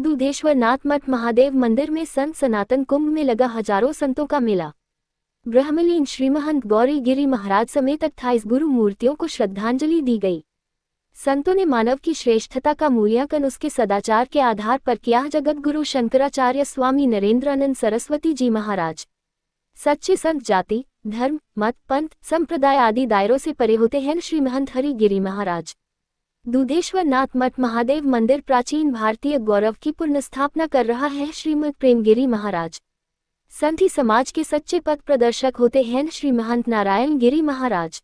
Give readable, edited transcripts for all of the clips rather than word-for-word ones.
दूधेश्वर नाथ मठ महादेव मंदिर में संत सनातन कुंभ में लगा हजारों संतों का मेला। ब्रह्मलीन श्री महंत गौरी गिरी महाराज समेत 28 गुरु मूर्तियों को श्रद्धांजलि दी गई। संतों ने मानव की श्रेष्ठता का मूल्यांकन उसके सदाचार के आधार पर किया। जगत गुरु शंकराचार्य स्वामी नरेंद्रानंद सरस्वती जी महाराज सच्चे संत जाति, धर्म, मत, पंथ, संप्रदाय आदि दायरों से परे होते हैं। श्री महंत हरि गिरी महाराज दूधेश्वर नाथ मठ महादेव मंदिर प्राचीन भारतीय गौरव की पुनर्स्थापना कर रहा है। श्रीमद प्रेमगिरी महाराज संत ही समाज के सच्चे पथ प्रदर्शक होते हैं। श्री महंत नारायण गिरी महाराज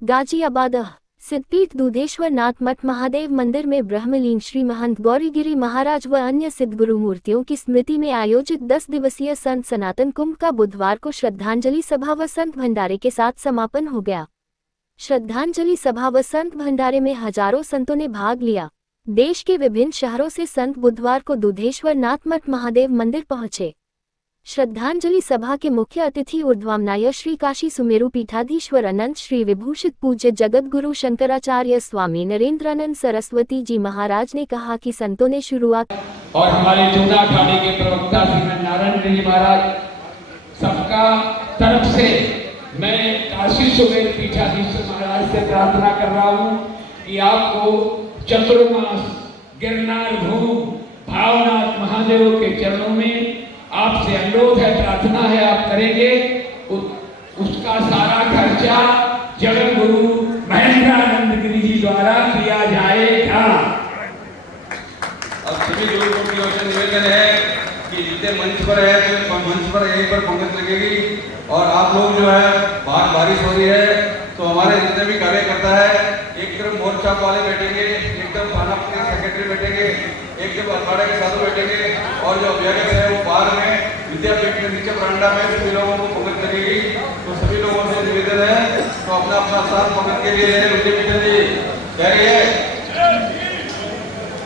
गाजियाबाद सिद्धपीठ दूधेश्वर नाथ मठ महादेव मंदिर में ब्रह्मलीन श्री महंत गौरीगिरी महाराज व अन्य सिद्ध गुरु मूर्तियों की स्मृति में आयोजित 10 दिवसीय संत सनातन कुंभ का बुधवार को श्रद्धांजलि सभा व संत भंडारे के साथ समापन हो गया। श्रद्धांजलि सभा व संत भंडारे में हजारों संतों ने भाग लिया। देश के विभिन्न शहरों से संत बुधवार को दूधेश्वर नाथ मठ महादेव मंदिर पहुंचे। श्रद्धांजलि सभा के मुख्य अतिथि ऊर्ध्वामनाय श्री काशी सुमेरु पीठाधीश्वर अनंत श्री विभूषित पूज्य जगत गुरु शंकराचार्य स्वामी नरेंद्रानंद सरस्वती जी महाराज ने कहा कि संतों ने शुरुआत और हमारे चौदह अखाड़े के प्रवक्ता श्री नारायण गिरी महाराज सबका तरफ से मैं काशी सुमेरु पीठाधीश्वर महाराज से प्रार्थना कर रहा हूँ कि आपको चतुर्मास गिरनार भूमि भावनाथ महादेव के चरणों में आपसे अनुरोध है, प्रार्थना है, आप करेंगे उसका सारा खर्चा जगत गुरु महेंद्रानंद गिरी जी द्वारा किया जाएगा। अब सभी लोगों की ओर से निवेदन है कि जितने मंच पर है तो मंच पर यहीं पर पंक्ति लगेगी और आप लोग जो है बाहर बारिश हो रही है तो हमारे जितने भी कार्यकर्ता है एक तरफ मोर्चा वाले बैठेंगे, एक तरफ थाना के सेक्रेटरी बैठेंगे, एक तरफ अखाड़े के साधु बैठेंगे और जो अभ्यागत है वो बाहर में विद्यापीठ के नीचे बरामदा में सभी लोगों को पंक्ति लगेगी। तो सभी लोगों से निवेदन है तो अपना अपना साथ पंक्ति के लिए विद्यापीठ जी कह रही है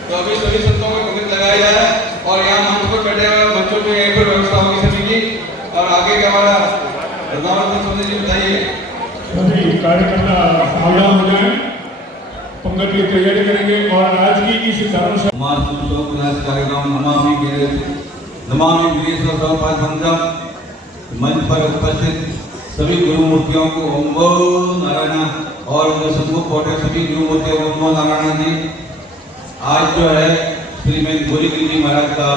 तो अभी सभी संतों को पंक्ति लगाया जाए और यहाँ मंच पर बैठे हुए बच्चों की यहीं पर व्यवस्था होगी सभी की। और आगे का हमारा प्रधानमंत्री जी बताइए। सभी कार्यकर्ता आगे हो जाए, पंक्ति की तैयारी करेंगे और आज की इस धर्मशाला कार्यक्रम नमामि गिरीश्वर सौपाध्याय मंच पर उपस्थित सभी गुरु मूर्तियों को ओम नारायण और जो सम्मुख बैठे सभी गुरु मूर्तियों को ओम नारायण जी। आज जो है श्रीमद गौरीगिरी जी महाराज का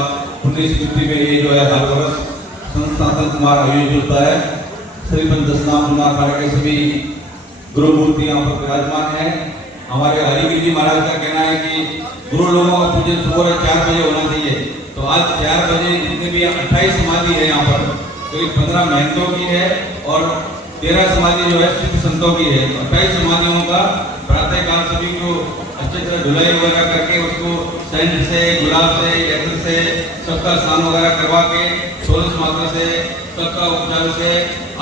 पुण्य स्मृति में ये जो है हर वर्ष संत सनातन कुमार आयोजित होता है। श्रीमद दशनाम अखाड़ा के सभी गुरु मूर्ति यहाँ पर विराजमान है। हमारे हरिगिरी जी महाराज का कहना है कि गुरु लोगों का पूजन सुबह 4 बजे होना चाहिए। तो आज 4 बजे जितने भी 28 समाधि है यहाँ पर करीब 15 महंतों की है और 13 समाधि जो है सिद्ध संतों की है। 28 समाधियों का प्रातः काल सभी को अच्छे तरह धुलाई वगैरह करके उसको सेंट से, गुलाब से, एथर से सबका स्नान वगैरह करवा के 16 मात्रा से सबका उपचार से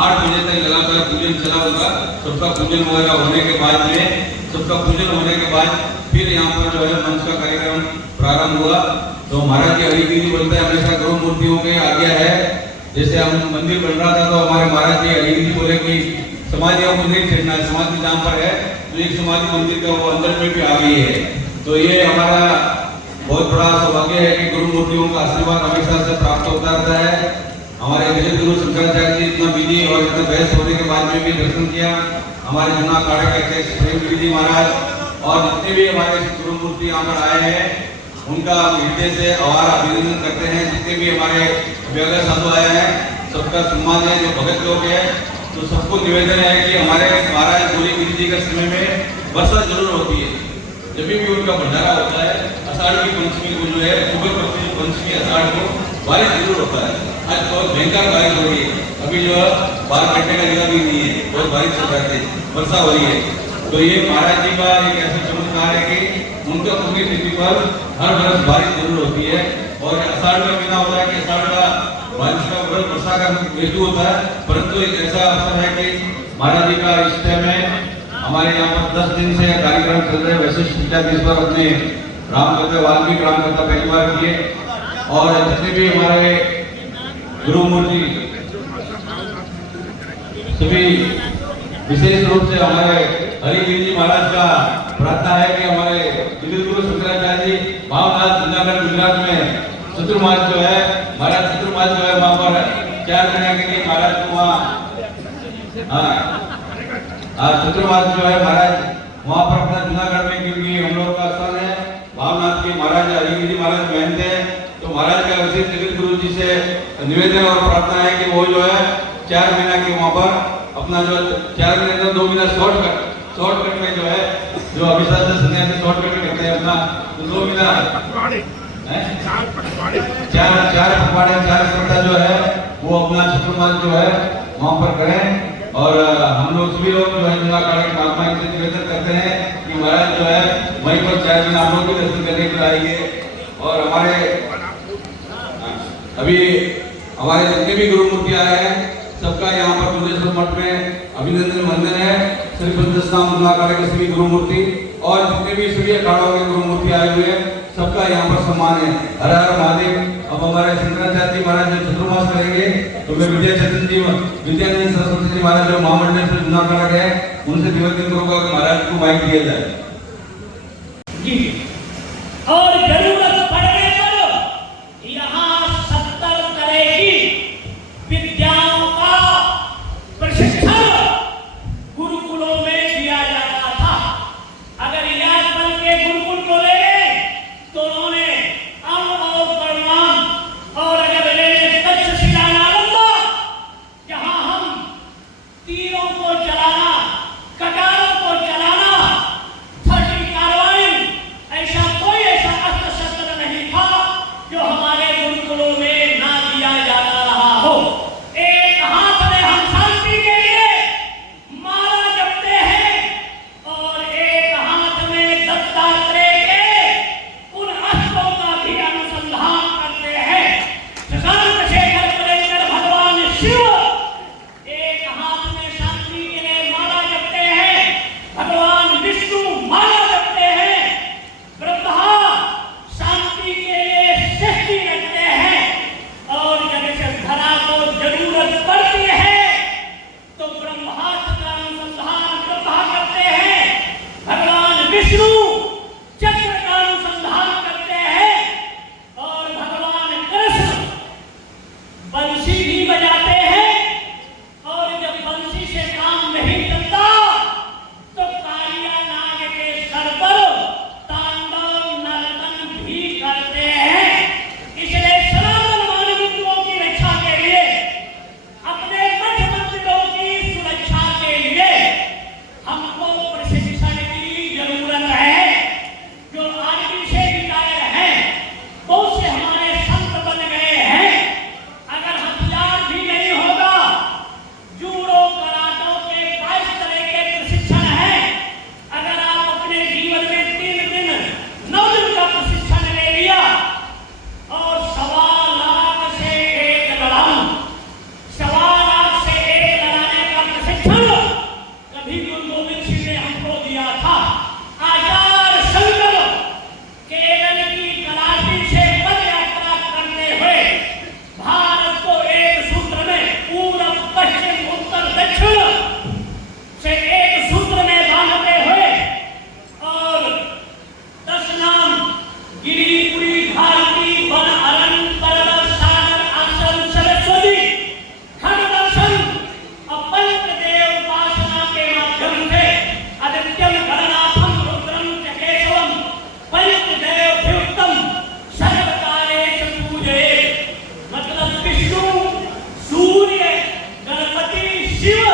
8 बजे तक लगातार पूजन चला होगा। सबका पूजन वगैरह होने के बाद में सबका पूजन होने के बाद फिर यहाँ पर जो है मंच का कार्यक्रम प्रारंभ हुआ। तो महाराज जी हरिगिरी जी बोलते हैं हमेशा गुरु मूर्तियों के आज्ञा है। जैसे हम मंदिर बन रहा था तो हमारे महाराज जी हरिगिरी जी बोले कि समाधियों को नहीं छेड़ना है, समाधि जहाँ पर है तो एक समाधि मंदिर का वो अंदर में भी आ गई है। तो ये हमारा बहुत बड़ा सौभाग्य है कि गुरु मूर्तियों का आशीर्वाद हमेशा से प्राप्त होता रहता है। हमारे जगत गुरु शंकराचार्य जी इतना विधि और इतना बहस होने के बाद में भी दर्शन किया। हमारे जुना अखाड़े के अध्यक्ष प्रेमगिरी जी महाराज और जितने भी हमारे गुरु मूर्ति यहाँ पर आए हैं उनका हृदय से आभार अभिनंदन करते हैं। जितने भी हमारे अभ्यागत साधु आए हैं सबका सम्मान है। जो भगत लोग हैं तो सबको निवेदन है कि हमारे महाराज गौरीगिरी जी के समय में वर्षा जरूर होती है। जब भी उनका भंडारा होता है आषाढ़ की पंचमी को जो है सुबह पंचमी आषाढ़ को बारिश जरूर होता है। आज बहुत भयंकर बारिश हो रही है, अभी जो है बाहर बैठने का जगह भी नहीं है, बहुत बारिश हो जाती है, वर्षा हो रही है। तो ये महाराज जी का एक ऐसा चमत्कार है कि उनका पुण्य तिथि पर हर वर्ष बारिश जरूर होती है। और आषाढ़ का महीना होता है कि आषाढ़ का बारिश का व्रत वर्षा का हेतु होता है। परंतु एक ऐसा अवसर है कि महाराज जी का इस टाइम में हमारे यहाँ पर 10 दिन से कार्यक्रम चल रहे हैं। वैशिष्ट पीठाधीश्वर अपने राम करते वाल्मीकि राम करता पहली बार किए और जितने भी हमारे गुरु मूर्ति सभी विशेष रूप से हमारे हरिगिरी जी महाराज का प्रार्थना है कि हमारे गुरु शंकराचार्य जी भावनाथ जूनागढ़ गुजरात में चतुर्मास जो है महाराज चतुर्मास जो है वहाँ पर 4 महीने के लिए महाराज को वहाँ चतुर्मास जो है महाराज वहाँ पर अपना जूनागढ़ में, क्योंकि हम लोग का स्थान है भावनाथ के महाराज हरिगिरी महाराज महंत है, तो महाराज का विशेष जगत गुरु जी से निवेदन और प्रार्थना है कि वो जो है 4 महीना के वहाँ पर अपना जो 4 महीने तो 2 महीना शॉर्टकट में जो है जो अभिशासन सन्यासी शॉर्टकट में करते हैं अपना, तो 2 महीना 4 पखवाड़े 4 सप्ताह जो है वो अपना चतुर्मास जो है वहाँ पर करें। और हम लोग सभी लोग जो है जूनागढ़ के महात्मा से निवेदन करते हैं कि महाराज जो है वहीं पर 4 महीना हम लोग भी दर्शन करने के लिए आएंगे। और हमारे अभी हमारे जितने भी गुरु मूर्ति आए हैं सबका यहाँ पर बुद्धेश्वर मठ में अभिनंदन वंदन है। श्री बुद्धस्नाम जूनागढ़ के सभी गुरु मूर्ति और जितने भी सभी अखाड़ों के गुरु मूर्ति आए हुए हैं सबका यहाँ पर सम्मान है। हर हर महादेव। अब हमारे शंकराचार्य जी महाराज जो चतुर्मास करेंगे तो मैं विद्यानंद सरस्वती जी महाराज जो महामंडल से जूनागढ़ के हैं उनसे निवेदन करूंगा कि महाराज को माइक दिया जाए। और जरूरत पड़ने पर यहाँ 70 तरह की विद्याओं का प्रशिक्षण गुरुकुलों में दिया जाता था। अगर याद बन के गुरुकुल को ले गए तो उन्होंने अम और परमाम, और अगर ले तक्षशिला नालंदा जहाँ हम तीरों को चलाना, कटारों को चलाना, 30 कार्बाइन, ऐसा अस्त्र शस्त्र नहीं था जो हमारे गुरुकुलों में ना दिया जाता रहा हो। एक हाथ में हम शांति के लिए माला जपते हैं और एक हाथ में दत्तात्रेय के उन अस्त्रों का भी अनुसंधान करते हैं। शशांक शेखर कलेक्टर भगवान शिव एक हाथ में शांति के लिए माला जपते हैं, भगवान विष्णु माला जपते हैं, ब्रह्मा शांति के लिए सृष्टि रखते हैं। और जब इस धरा को जरूरत पड़ती है तो ब्रह्मास्त्र का अनुसंधान ब्रह्मा करते हैं, भगवान विष्णु चक्र का अनुसंधान करते हैं और भगवान कृष्ण बंसी भी बजाते हैं। और जब बंसी से काम नहीं चलता तो कालिया नाग के सर पर तांडव नर्तन भी करते हैं। इसलिए सनातन मानवों की रक्षा के लिए, अपने मठ मंदिरों की सुरक्षा के लिए हमको प्रशिक्षण की जरूरत है। जो आर्मी से रिटायर हैं, बहुत से हमारे संत बन गए हैं। अगर हथियार भी नहीं होगा, जूडो कराटो के 22 तरह के प्रशिक्षण हैं। अगर आप अपने जीवन में 3 दिन 9 दिन का प्रशिक्षण ले लिया और 1.25 लाख से 1 लड़ाऊं, 1.25 लाख से 1 लड़ाने का प्रशिक्षण कभी गुरु गोविंद सिंह ने हमको दिया था। आचार्य शंकर केरल की कलाटी से पद यात्रा करते हुए भारत को एक सूत्र में पूरब पश्चिम उत्तर दक्षिण से एक सूत्र में बांधते हुए और 10 नाम गिरिपुरी भारती वन अरण्य पर्वत सागर आश्रम सरस्वती खंड दर्शन और पंचदेव उपासना के माध्यम से आदित्यम गणनाथम रुद्रम च केशवम पंचदेव भ्युक्तम सर्वकालेषु पूजये। मतलब विष्णु, सूर्य, गणपति, शिव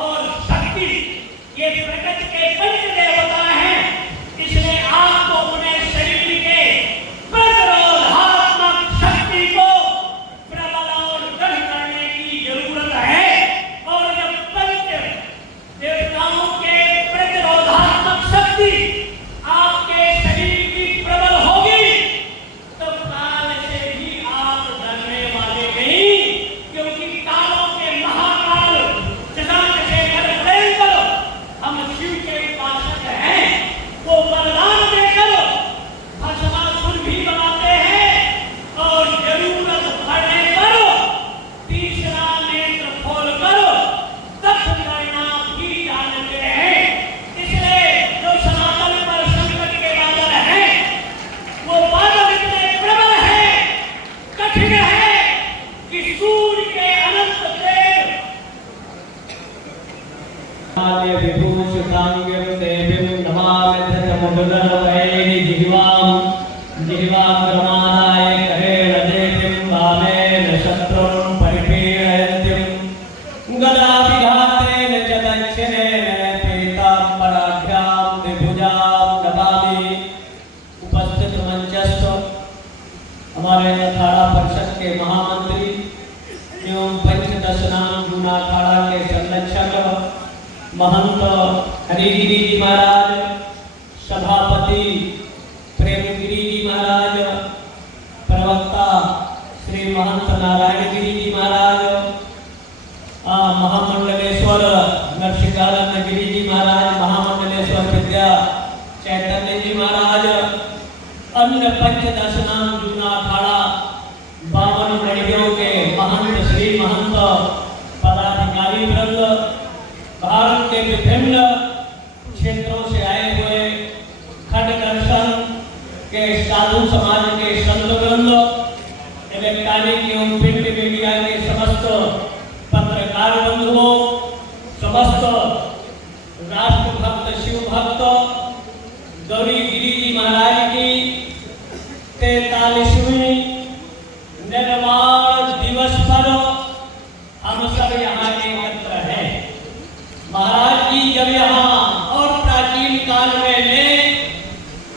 और शक्ति ये प्रकृति के पंच देवता हैं। इसलिए आपको अपने शरीर के प्रतिरोधात्मक शक्ति को प्रबल और दृढ़ करने की जरूरत है। और जब पंच देवताओं के प्रतिरोधात्मक शक्ति आपके शरीर की प्रबल होगी तो काल से भी आप डरने वाले नहीं, क्योंकि कालों के महाकाल शशांक शेखर कलेक्टर हम शिव के उपासक विभूषितांगं देवीं नमामि धृतमुदगरवैरि जिह्वां प्रमादाय करेण देवीं वामेन शत्रुं परिपीडयन्तीं गदाभिघातेन च दक्षिणेन पीताम्बराभ्यां द्विभुजां नमामि। उपस्थित मंचस्थ हमारे अखाड़ा परिषद के महामंत्री एवं पंचदश नाम जूना अखाड़ा के संरक्षक महंत हरिगिरी जी महाराज, सभापति प्रेमगिरी जी महाराज, प्रवक्ता श्री महंत नारायण गिरी जी महाराज, महामंडलेश्वर नरसिंहानंद गिरी जी महाराज, महामंडलेश्वर विद्या चैतन्य जी महाराज, अन्य पंचदश नाम जूना अखाड़ा 52 मंडियों के महंत श्री महंत पदाधिकारी वृंद, भारत के विभिन्न क्षेत्रों से आए हुए खंड दर्शन के साधु समाज के संत वृंद, इलेक्ट्रॉनिक एवं प्रिंट मीडिया के समस्त पत्रकार बंधुओं, समस्त राष्ट्र भक्त शिव भक्त गौरी गिरी जी महाराज की 43वीं निर्वाण दिवस पर हम सब यहाँ एकत्र हैं। महाराज जी जब यहाँ और प्राचीन काल में ले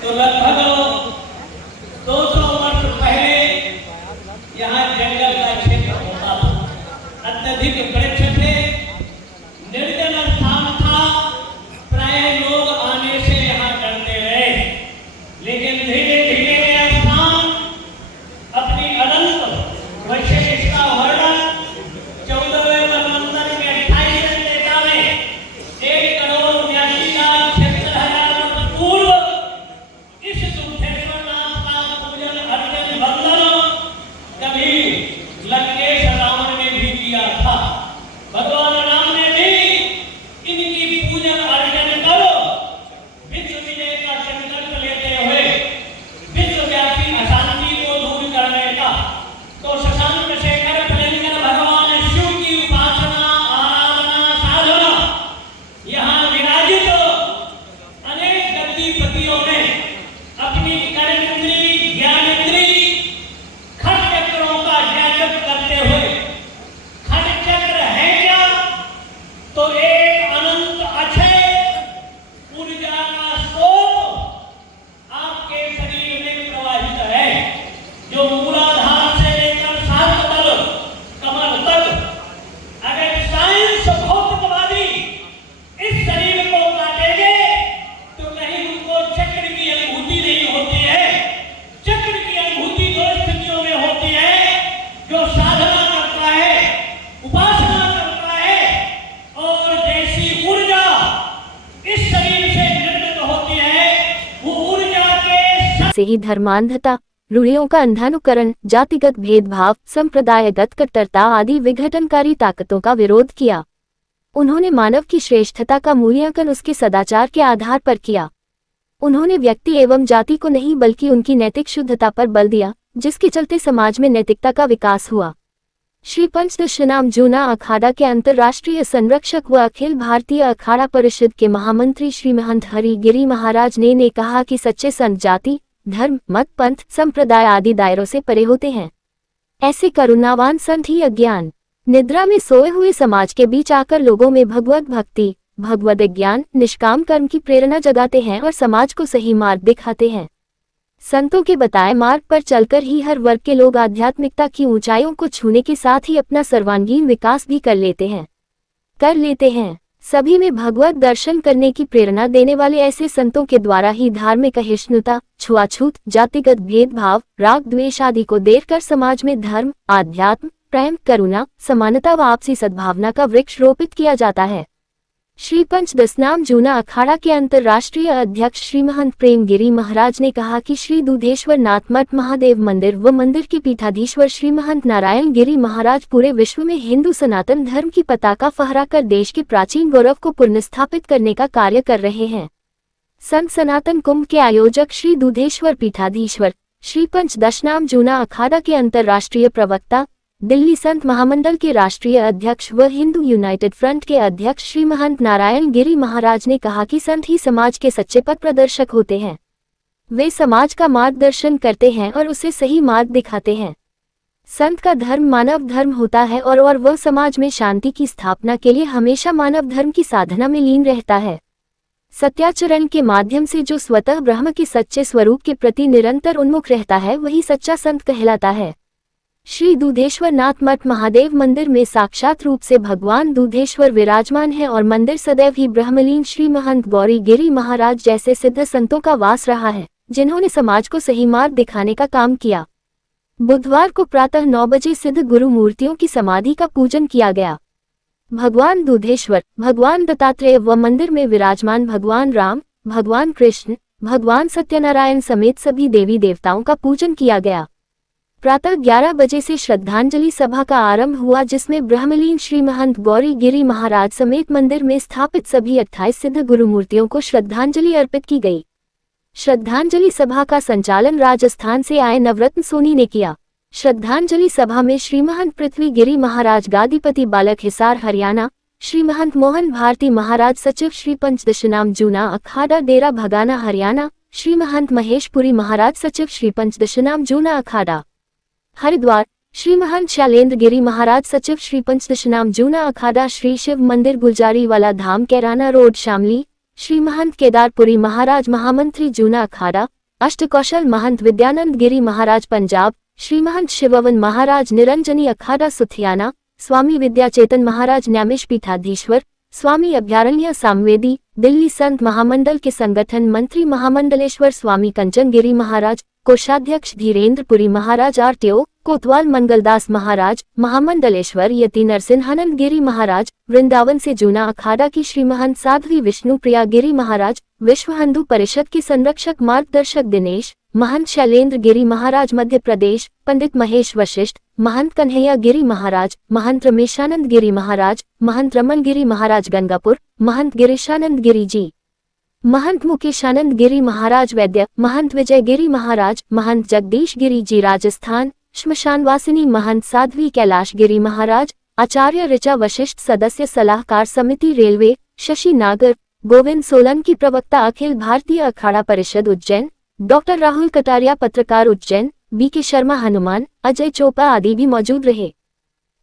तो लगभग 200 वर्ष पहले यहाँ जंगल का क्षेत्र होता था, अत्यधिक वृक्ष थे, निर्जन स्थान था, प्राय लोग आने से यहाँ डरते रहे। लेकिन धीरे धीरे यह स्थान अपनी अनंत वैशिष्टता वर्णन 14वें मनवंतर के 28वें देवता में 1,82,76,000 वर्ष पूर्व इस दुग्धेश्वर नाथ का पूजन अर्चन वंदन कभी लंकेश रावण ने भी किया था। भगवान राम ने भी इनकी पूजन अर्चन करो विश्व विजय का संकल्प लेते हुए विश्वव्यापी अशांति को दूर करने का, तो शशांक शेखर प्रियंकर भगवान शिव की उपासना आराधना साधना यहाँ विराजित अनेक गद्दीपतियों ने अपनी कर्मेंद्री ज्ञानेंद्री खट चक्रों का ज्ञान करते हुए, खट चक्र है क्या तो एक अनंत अक्षय ऊर्जा का स्रोत आपके शरीर में प्रवाहित है, जो मूलाधार से लेकर सहस्त्रदल कमर तक। अगर साइंस भौतिकवादी इस शरीर को काटेंगे तो कहीं उनको चक्र की अनुभूति नहीं होती है। चक्र की अनुभूति दो स्थितियों में होती है, जो साधना करता है, उपासना करता है, और जैसी ऊर्जा इस शरीर से निर्मित होती है वो ऊर्जा के से ही धर्मांधता, रूढ़ियों का अंधानुकरण, जातिगत भेदभाव, संप्रदायगत कट्टरता आदि विघटनकारी ताकतों का विरोध किया। उन्होंने मानव की श्रेष्ठता का मूल्यांकन उसके सदाचार के आधार पर किया। उन्होंने व्यक्ति एवं जाति को नहीं बल्कि उनकी नैतिक शुद्धता पर बल दिया, जिसके चलते समाज में नैतिकता का विकास हुआ। श्री पंचदश नाम जूना अखाड़ा के अंतर्राष्ट्रीय संरक्षक व अखिल भारतीय अखाड़ा परिषद के महामंत्री श्री महंत हरिगिरी महाराज ने कहा कि सच्चे संत जाति, धर्म, मत, पंथ, संप्रदाय आदि दायरों से परे होते हैं। ऐसे करुणावान संत ही अज्ञान निद्रा में सोए हुए समाज के बीच आकर लोगों में भगवत भक्ति, भगवत ज्ञान, निष्काम कर्म की प्रेरणा जगाते हैं और समाज को सही मार्ग दिखाते हैं। संतों के बताए मार्ग पर चलकर ही हर वर्ग के लोग आध्यात्मिकता की ऊंचाइयों को छूने के साथ ही अपना सर्वांगीण विकास भी कर लेते हैं। सभी में भगवत दर्शन करने की प्रेरणा देने वाले ऐसे संतों के द्वारा ही धार्मिक अहिष्णुता, छुआछूत, जातिगत भेदभाव, राग द्वेष आदि को देर कर समाज में धर्म, आध्यात्म, प्रेम, करुणा, समानता व आपसी सद्भावना का वृक्ष रोपित किया जाता है। श्री पंचदश नाम जूना अखाड़ा के अंतर्राष्ट्रीय अध्यक्ष श्री महंत प्रेमगिरी महाराज ने कहा कि श्री दूधेश्वर नाथ मठ महादेव मंदिर व मंदिर के पीठाधीश्वर श्री महंत नारायण गिरी महाराज पूरे विश्व में हिंदू सनातन धर्म की पताका फहराकर देश के प्राचीन गौरव को पुनर्स्थापित करने का कार्य कर रहे हैं। संत सनातन कुंभ के आयोजक श्री दूधेश्वर पीठाधीश्वर श्री पंचदश नाम जूना अखाड़ा के अंतर्राष्ट्रीय प्रवक्ता दिल्ली संत महामंडल के राष्ट्रीय अध्यक्ष व हिंदू यूनाइटेड फ्रंट के अध्यक्ष श्री महंत नारायण गिरी महाराज ने कहा कि संत ही समाज के सच्चे पथ प्रदर्शक होते हैं। वे समाज का मार्गदर्शन करते हैं और उसे सही मार्ग दिखाते हैं। संत का धर्म मानव धर्म होता है और वह समाज में शांति की स्थापना के लिए हमेशा मानव धर्म की साधना में लीन रहता है। सत्याचरण के माध्यम से जो स्वतः ब्रह्म के सच्चे स्वरूप के प्रति निरंतर उन्मुख रहता है वही सच्चा संत कहलाता है। श्री दूधेश्वर नाथ मठ महादेव मंदिर में साक्षात रूप से भगवान दूधेश्वर विराजमान है और मंदिर सदैव ही ब्रह्मलीन श्री महंत गौरी गिरी महाराज जैसे सिद्ध संतों का वास रहा है, जिन्होंने समाज को सही मार्ग दिखाने का काम किया। बुधवार को प्रातः 9 बजे सिद्ध गुरु मूर्तियों की समाधि का पूजन किया गया। भगवान दूधेश्वर, भगवान दत्तात्रेय व मंदिर में विराजमान भगवान राम, भगवान कृष्ण, भगवान सत्यनारायण समेत सभी देवी देवताओं का पूजन किया गया। प्रातः 11 बजे से श्रद्धांजलि सभा का आरंभ हुआ, जिसमें ब्रह्मलीन श्री महंत गौरी गिरी महाराज समेत मंदिर में स्थापित सभी 28 सिद्ध गुरु मूर्तियों को श्रद्धांजलि अर्पित की गई। श्रद्धांजलि सभा का संचालन राजस्थान से आए नवरत्न सोनी ने किया। श्रद्धांजलि सभा में श्री महंत पृथ्वी गिरी महाराज गादीपति बालक हिसार हरियाणा, श्री महंत मोहन भारती महाराज सचिव श्री पंचदशनाम जूना अखाड़ा डेरा भगाना हरियाणा, श्री महंत महेशपुरी महाराज सचिव श्री पंचदशनाम जूना अखाड़ा हरिद्वार, श्री महंत शैलेंद्र गिरी महाराज सचिव श्री पंचदशनाम जूना अखाड़ा, श्री शिव मंदिर गुलजारी वाला धाम कैराना रोड शामली, श्री महंत केदारपुरी महाराज महामंत्री जूना अखाड़ा, अष्टकौशल महंत विद्यानंद गिरी महाराज पंजाब, श्री महंत शिववन महाराज निरंजनी अखाड़ा सुथियाना, स्वामी विद्याचेतन महाराज न्यामेश पीठाधीश्वर, स्वामी अभ्यारण्य सामवेदी, दिल्ली संत महामंडल के संगठन मंत्री महामंडलेश्वर स्वामी कंचन गिरी महाराज, कोषाध्यक्ष धीरेन्द्रपुरी महाराज आरटीओ, कोतवाल मंगलदास महाराज, महामंडलेश्वर यति नरसिंहानंद गिरी महाराज, वृंदावन से जूना अखाड़ा की श्री महंत साध्वी विष्णुप्रिया गिरी महाराज, विश्व हिंदू परिषद के संरक्षक मार्गदर्शक दिनेश, महंत शैलेंद्र गिरी महाराज मध्य प्रदेश, पंडित महेश वशिष्ठ, महंत कन्हैया गिरी महाराज, महंत रमेशानंद गिरी महाराज, महंत रमन गिरी महाराज गंगापुर, महंत गिरीशानंद गिरी जी, महंत मुकेशानंद गिरी महाराज वैद्य, महंत विजय गिरी महाराज, महंत जगदीश गिरी जी राजस्थान, श्मशान वासिनी महंत साध्वी कैलाश गिरी महाराज, आचार्य ऋचा वशिष्ठ सदस्य सलाहकार समिति रेलवे, शशि नागर, गोविंद सोलंकी प्रवक्ता अखिल भारतीय अखाड़ा परिषद उज्जैन, डॉक्टर राहुल कटारिया पत्रकार उज्जैन, बीके शर्मा हनुमान, अजय चोपड़ा आदि भी मौजूद रहे।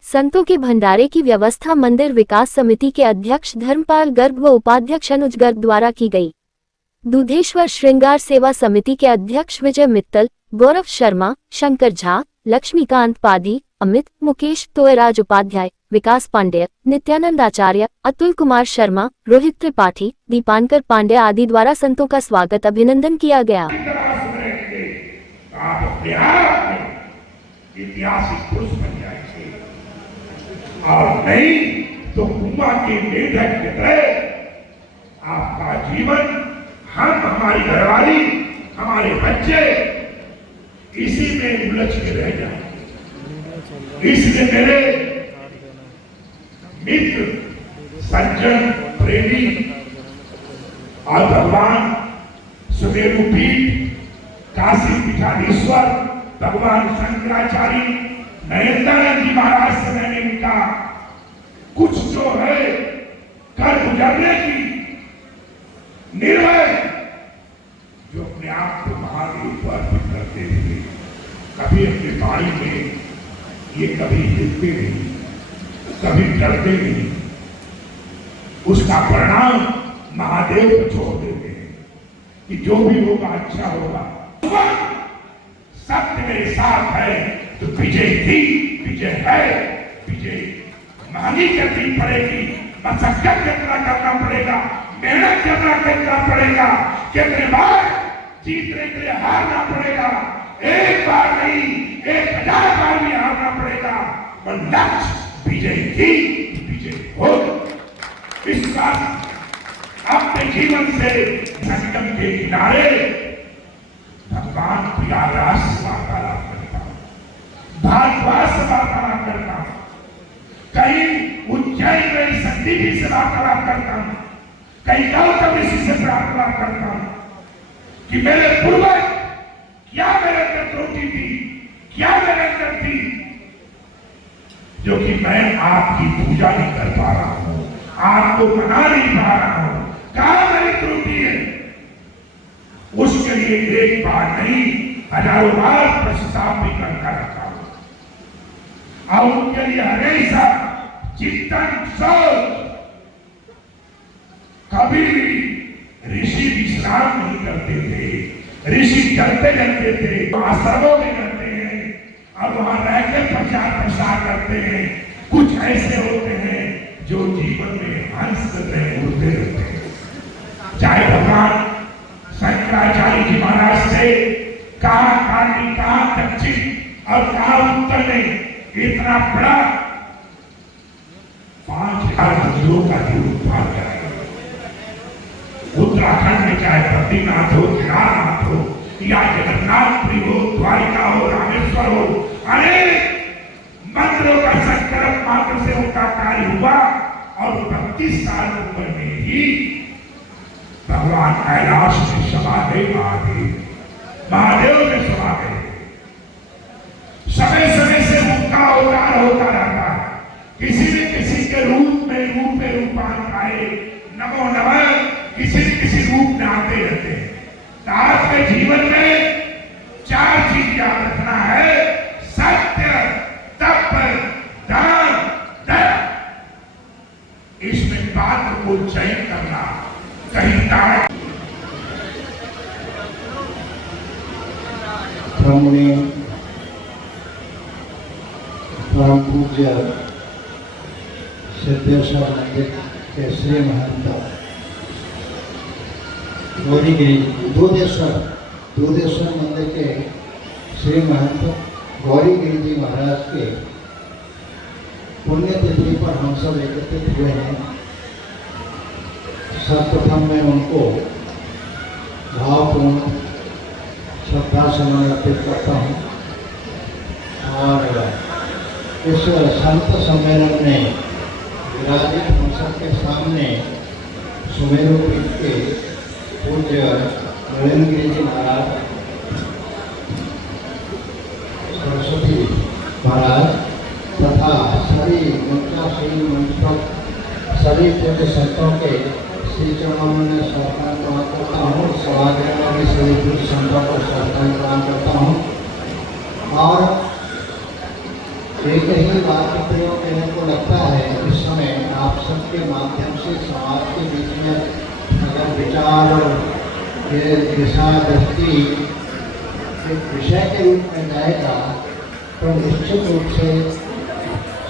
संतों के भंडारे की व्यवस्था मंदिर विकास समिति के अध्यक्ष धर्मपाल गर्ग व उपाध्यक्ष अनुज गर्ग द्वारा की गई। दूधेश्वर श्रृंगार सेवा समिति के अध्यक्ष विजय मित्तल, गौरव शर्मा, शंकर झा, लक्ष्मीकांत पाधी, अमित, मुकेश तोयराज उपाध्याय, विकास पांडेय, नित्यानंद आचार्य, अतुल कुमार शर्मा, रोहित त्रिपाठी, दीपांकर पांडे आदि द्वारा संतों का स्वागत अभिनंदन किया गया। आप अपने आप में ऐतिहासिक पुरुष बन जाएंगे और नहीं तो कुंभा के मेढक की तरह आपका जीवन, हम, हमारी घरवाली, हमारे बच्चे इसी में उलझ के रह जाए। इसलिए मेरे मित्र, सज्जन, प्रेमी और भगवान सुमेरु पीठ, काशी पीठाधीश्वर, भगवान शंकराचार्य, नरेंद्र जी महाराज से मैंने उनका कुछ जो है कर गुजरने की निर्भय जो अपने आप को महादेव को अर्पित करते हुए कभी अपने बाणी में ये कभी हिलते नहीं, कभी डरते नहीं, उसका परिणाम महादेव को छोड़ देते हैं कि जो भी होगा अच्छा होगा। सत्य मेरे साथ है तो विजय थी, विजय है, विजय महंगी करनी पड़ेगी, मशक्कत कितना करना पड़ेगा, मेहनत करना पड़ेगा, कितने बार जीतने के लिए हारना पड़ेगा, एक बार नहीं 1000 बार भी हारना पड़ेगा, पर लक्ष्य विजय थी, विजय हो। विश्वास अपने जीवन से संगम के किनारे भगवान प्रयागराज से वार्तालाप करता हूं, भारद्वाज से वार्तालाप करता हूं, कहीं उज्जैन में संदीपी से वार्तालाप करता हूं, कहीं गौतम ऋषि से वार्तालाप करता हूं कि मेरे पूर्वज क्या मेरे अंदर त्रुटि थी, क्या मेरे अंदर थी, जो कि मैं आपकी पूजा नहीं कर पा रहा हूं, आपको मना नहीं पा रहा हूं, कहां मेरी त्रुटि है? उसके लिए एक बार नहीं, हजारों बार पश्चाताप भी करता रखा हूं। और उनके लिए हमेशा चिंतन सोच, कभी भी ऋषि विश्राम नहीं करते थे, ऋषि चलते रहते थे, आश्रमों में रहते हैं और वहां रहकर प्रचार प्रसार करते हैं। कुछ ऐसे होते हैं जो जीवन में हंस करते उड़ते रहते हैं। चाहे भगवान शंकराचार्य जी महाराज से कहा काली, कहा दक्षिण और कहा उत्तर ने इतना बड़ा 5000 मंदिरों का जीवोत्थान कराया। उत्तराखंड में चाहे बद्रीनाथ हो, केदारनाथ हो या जगन्नाथपुरी हो, द्वारिका हो, रामेश्वर हो, अनेक मंदिरों का संकल्प मात्र से उनका कार्य हुआ और 32 साल उम्र में ही भगवान कैलाश में समा गए। महादेव में समा गए। समय समय से उनका अवतार होता रहता है, किसी न किसी के रूप में रूपांतर आए, नमो नमः किसी न किसी रूप में आते रहते हैं। तो आपके जीवन में 4 चीज याद रखना है: सत्य, तप, दान, दया। इसमें पात्र को चयन करना कहीं तारा ब्रह्मणी परम पूज्य सिद्धेश्वर मंदिर के श्री महंत गौरीगिरी दूधेश्वर मंदिर के श्री महंत गौरीगिरी जी महाराज के पुण्यतिथि पर हम सब एकत्रित हुए हैं। सर्वप्रथम मैं उनको भावपूर्ण श्रद्धा सुमन अर्पित करता हूँ और इस संत सम्मेलन में विराजित हम सबके सामने सुमेरु पीठ के पूज्य नरेंद्र जी महाराज, सरस्वती महाराज तथा सभी मंत्रासीन मंच पर सभी पूज्य संतों के श्री चरणों में श्रद्धा प्रणाम करता हूँ। सभागृह में भी सभी पूज्य संतों को श्रद्धा प्रणाम करता हूँ और एक ही बात का प्रयोग करने को लगता है। इस समय आप सबके माध्यम से समाज के बीच में अगर विचार और ये दिशा दृष्टि एक विषय के रूप में जाएगा तो निश्चित रूप से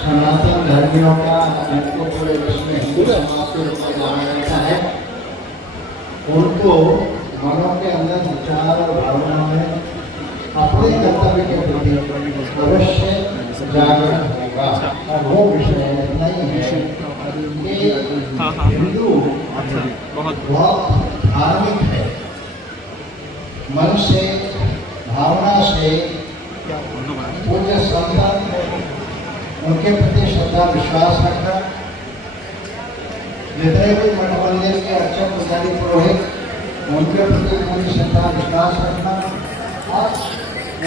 सनातन धर्मियों का, जिनको पूरे विश्व में हिंदू समाज के रूप में जाना जाता है, उनको मनों के अंदर विचार और भावना में अपने कर्तव्य के प्रति अवश्य जागरण होगा। और वो विषय नहीं है कि हिंदू बहुत धार्मिक है, मन से भावना से पूज्य संतान उनके प्रति श्रद्धा विश्वास रखना, जितने भी मठ मंदिर के अर्चक पुजारी पुरोहित उनके प्रति पूरी श्रद्धा विश्वास रखना और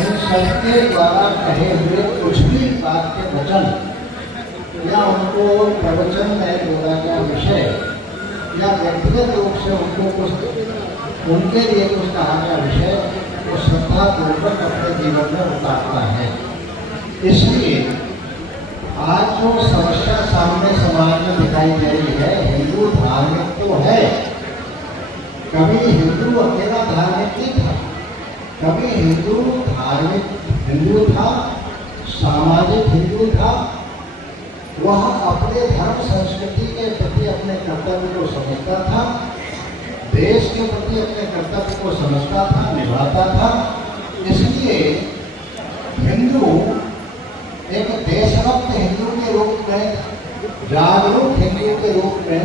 इन सबके द्वारा कहे हुए कुछ भी बात के वचन या उनको प्रवचन में बोला गया विषय या व्यक्तिगत रूप से उनको कुछ उनके लिए कुछ कहा गया विषय वो श्रद्धापूर्वक अपने जीवन में उतारता है। इसलिए आज जो समस्या सामने समाज में दिखाई दे रही है, हिंदू धार्मिक तो है, कभी हिंदू अकेला धार्मिक नहीं था, कभी हिंदू धार्मिक हिंदू था, सामाजिक हिंदू था। वह अपने धर्म संस्कृति के प्रति अपने कर्तव्य को समझता था, देश के प्रति अपने कर्तव्य को समझता था, निभाता था। इसलिए हिंदू एक देशभक्त हिंदू के रूप में, जागरूक हिंदू के रूप में,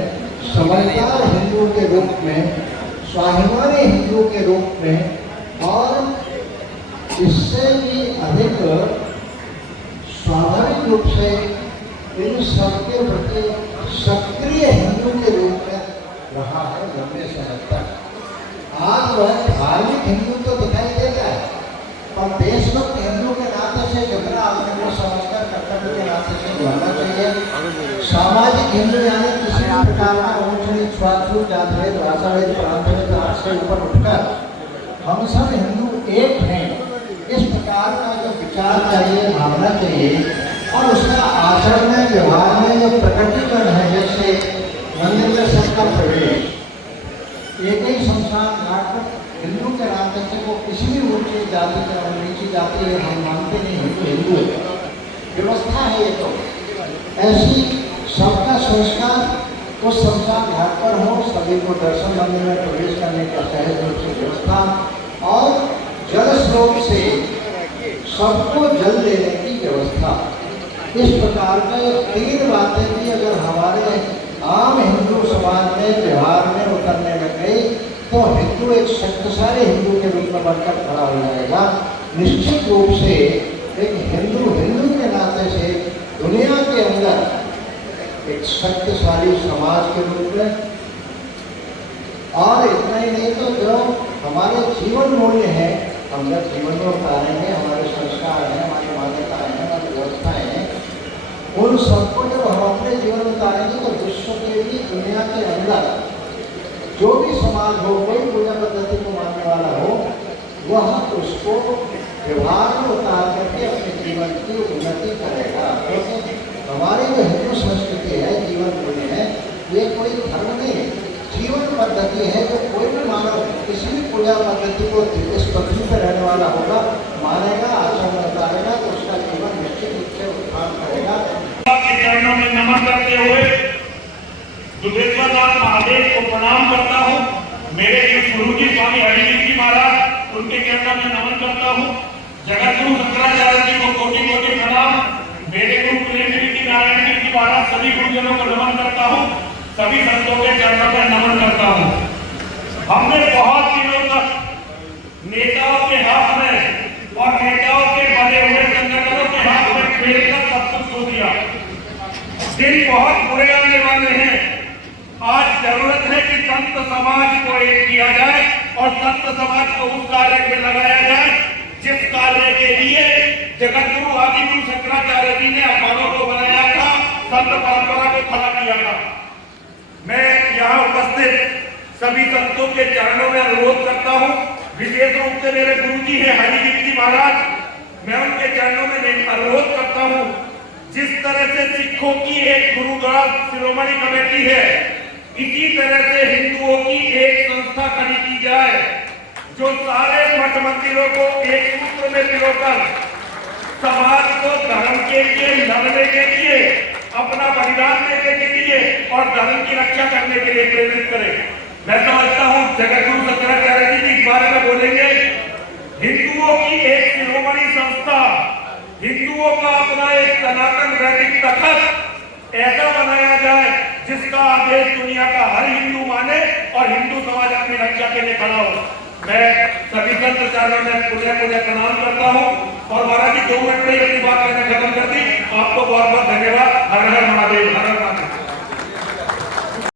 समझदार हिंदू के रूप में, स्वाभिमानी हिंदू के रूप में और इससे भी अधिक स्वाभाविक रूप से इन सबके प्रति सक्रिय हिंदू के रूप में रहा है लंबे समय तक। आज वह धार्मिक हिंदू तो दिखाई देता है, पर देशभक्त हिंदू के नाते से जितना अपने को समझकर कर्तव्य हिंदू के नाते से बढ़ना चाहिए। सामाजिक हिंदू यानी किसी भी प्रकार का ऊंच नीच छुआछूत जातभेद भाषाभेद प्रांतभेद से ऊपर उठकर हम सब हिंदू एक हैं, इस प्रकार का जो विचार चाहिए, भावना चाहिए और उसका आचरण में व्यवहार में जो प्रकटीकरण है, जैसे मंदिर में सबका प्रवेश, एक ही शमशान घाट पर हिंदू के नाते से वो किसी भी ऊंची जाति का नीची जाति है हम मानते नहीं, हिंदू हिंदू व्यवस्था है। ये तो ऐसी सबका संस्कार उस शमशान घाट पर हो, सभी को दर्शन मंदिर में प्रवेश करने का सहज रूप से व्यवस्था और जल स्रोत से सबको जल देने की व्यवस्था। इस प्रकार के 3 बातें भी अगर हमारे आम हिंदू समाज में व्यवहार में उतरने लग गई तो हिंदू एक शक्तिशाली हिंदू के रूप में बनकर खड़ा हो जाएगा। निश्चित रूप से एक हिंदू हिंदू के नाते से दुनिया के अंदर एक शक्तिशाली समाज के रूप में, और इतना ही नहीं तो जो हमारे जीवन मूल्य है हम जब जीवन में उतारेंगे, हमारे संस्कार हैं, हमारी मान्यताएं हैं, हमारी व्यवस्थाएं हैं, उन सबको जब हम अपने जीवन में उतारेंगे तो विश्व के भी दुनिया के अंदर जो भी समाज हो, कोई पूजा पद्धति को मानने वाला हो, वह उसको व्यवहार में उतार करके अपने जीवन की उन्नति करेगा। क्योंकि हमारी जो हिंदू संस्कृति है, जीवन मूल्य है, ये कोई धर्म नहीं है, जीवन पद्धति है। जो कोई भी मानव किसी भी पूजा पद्धति को इस पृथ्वी पर रहने वाला होगा, मानेगा, आचरण में उतारेगा तो उसका जीवन निश्चित रूप से उत्थान करेगा। के चरणों में नमन करते हुए दुधेश्वर नाथ महादेव को प्रणाम करता हूँ। मेरे गुरु जी स्वामी हरिदेव जी महाराज, उनके चरणों में नमन करता हूँ। जगत गुरु शंकराचार्य जी को कोटि कोटि प्रणाम। मेरे गुरु प्रेमगिरी जी नारायण जी महाराज, सभी गुरुजनों को नमन करता हूँ। सभी संतों के चरणों पर नमन करता हूँ। हमने बहुत दिनों तक नेताओं के हाथ में और नेताओं के बने हुए संगठनों के हाथ में खेल कर सब कुछ खो दिया। दिन बहुत बुरे आने वाले हैं। आज जरूरत है कि संत समाज को एक किया जाए और संत समाज को उस कार्य में लगाया जाए जिस कार्य के लिए जगत गुरु आदि गुरु शंकराचार्य जी ने अखाड़ों को बनाया था, संत परंपरा को खड़ा किया था। मैं यहाँ उपस्थित सभी संतों के चरणों में अनुरोध करता हूँ, विशेष रूप से मेरे गुरु जी है हरिदेव जी महाराज, मैं उनके चरणों में अनुरोध करता हूँ, जिस तरह से सिखों की एक गुरुद्वारा शिरोमणि कमेटी है, इसी तरह से हिंदुओं की एक संस्था खड़ी की जाए जो सारे मठ मंदिरों को एक सूत्र में पिरोकर समाज को धर्म के लिए लड़ने के लिए, अपना बलिदान देने के लिए और धर्म की रक्षा करने के लिए प्रेरित करे। मैं समझता हूँ जगत गुरु शंकराचार्य जी इस बारे में बोलेंगे। हिंदुओं की एक शिरोमणि संस्था, हिंदुओं का अपना एक सनातन वैदिक तखत ऐसा बनाया जाए जिसका आदेश दुनिया का हर हिंदू माने और हिंदू समाज अपनी रक्षा के लिए खड़ा हो। मैं सभी संताचार्यों में पुनः प्रणाम करता हूँ और महाराज जी 2 मिनट में अपनी बात मैंने खत्म कर दी। आपको बहुत बहुत धन्यवाद। हर हर महादेव, हर हर महादेव।